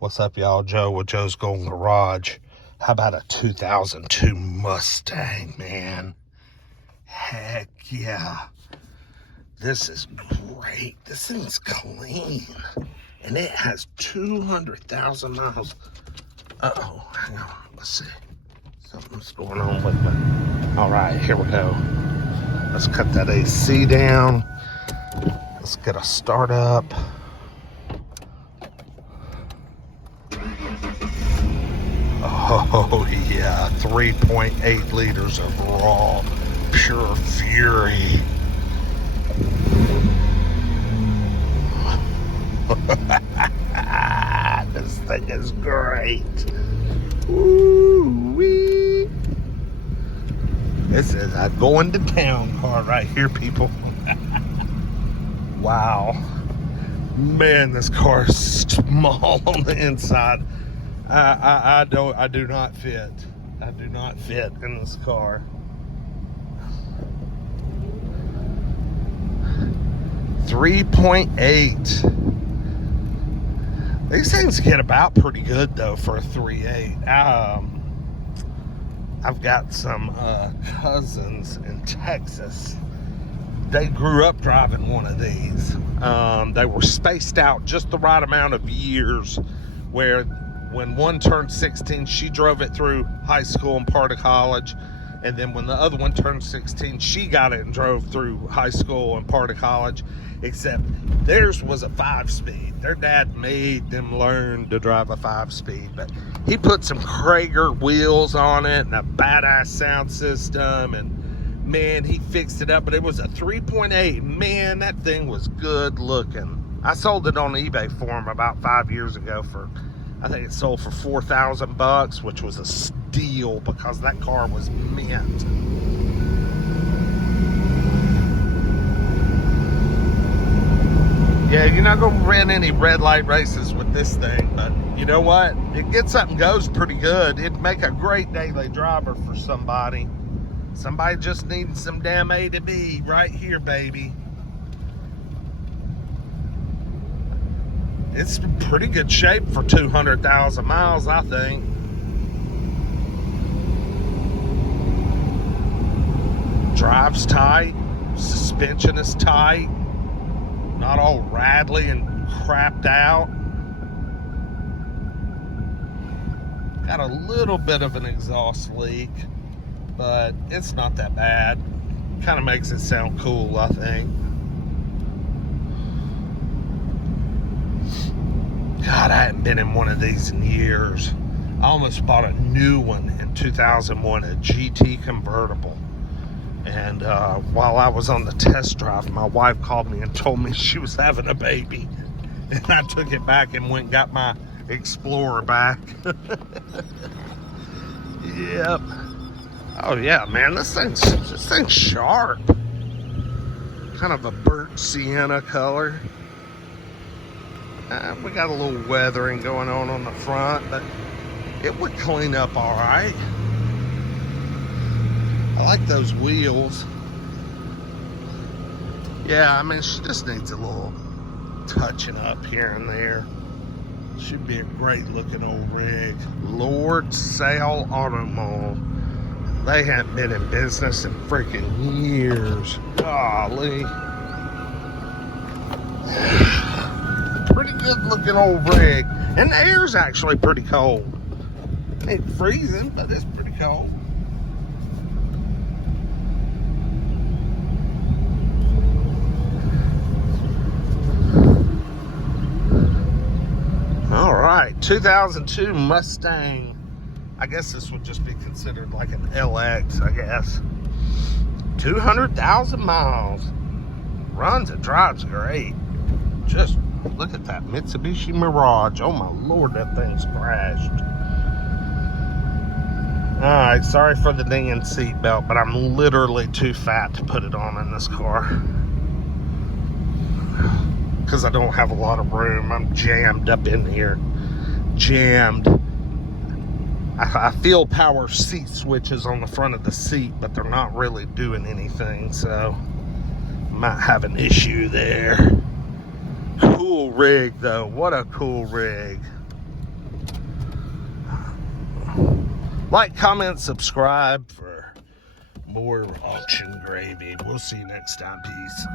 What's up, y'all? Joe with Joe's Golden Garage. How about a 2002 Mustang, man? Heck yeah. This is great. This thing's clean. And it has 200,000 miles. Uh-oh, hang on. Let's see. Something's going on with me. All right, here we go. Let's cut that AC down. Let's get a start up. Oh yeah, 3.8 liters of raw, pure fury. This thing is great. Woo-wee. This is a going to town car right here, people. Wow. Man, this car is small on the inside. I do not fit. I do not fit in this car. .8. These things get about pretty good though for a 3.8. I've got some cousins in Texas. They grew up driving one of these. They were spaced out just the right amount of years where when one turned 16, she drove it through high school and part of college. And then when the other one turned 16, she got it and drove through high school and part of college. Except theirs was a 5-speed. Their dad made them learn to drive a 5-speed. But he put some Krager wheels on it and a badass sound system. And man, he fixed it up. But it was a 3.8. Man, that thing was good looking. I sold it on eBay for him about 5 years ago for... I think it sold for $4,000, which was a steal because that car was mint. Yeah, you're not going to run any red light races with this thing, but you know what? It gets up and goes pretty good. It'd make a great daily driver for somebody. Somebody just needs some damn A to B right here, baby. It's in pretty good shape for 200,000 miles, I think. Drives tight, suspension is tight, not all rattly and crapped out. Got a little bit of an exhaust leak, but it's not that bad. Kind of makes it sound cool, I think. God, I hadn't been in one of these in years. I almost bought a new one in 2001, a GT convertible. And while I was on the test drive, my wife called me and told me she was having a baby. And I took it back and went and got my Explorer back. Yep. Oh yeah, man, this thing's sharp. Kind of a burnt sienna color. We got a little weathering going on the front, but it would clean up all right. I like those wheels. Yeah, I mean, she just needs a little touching up here and there. Should be a great looking old rig. Lord Sale Auto Mall. They haven't been in business in freaking years. Golly. Pretty good looking old rig. And the air's actually pretty cold. It ain't freezing, but it's pretty cold. All right, 2002 Mustang. I guess this would just be considered like an LX, I guess. 200,000 miles. Runs and drives great. Just look at that Mitsubishi Mirage. Oh my Lord, that thing's crashed. Alright, sorry for the dinging seatbelt, but I'm literally too fat to put it on in this car. Because I don't have a lot of room. I'm jammed up in here. Jammed. I feel power seat switches on the front of the seat, but they're not really doing anything, so might have an issue there. Cool rig though. What a cool rig. Like, comment, subscribe for more auction gravy. We'll see you next time. Peace.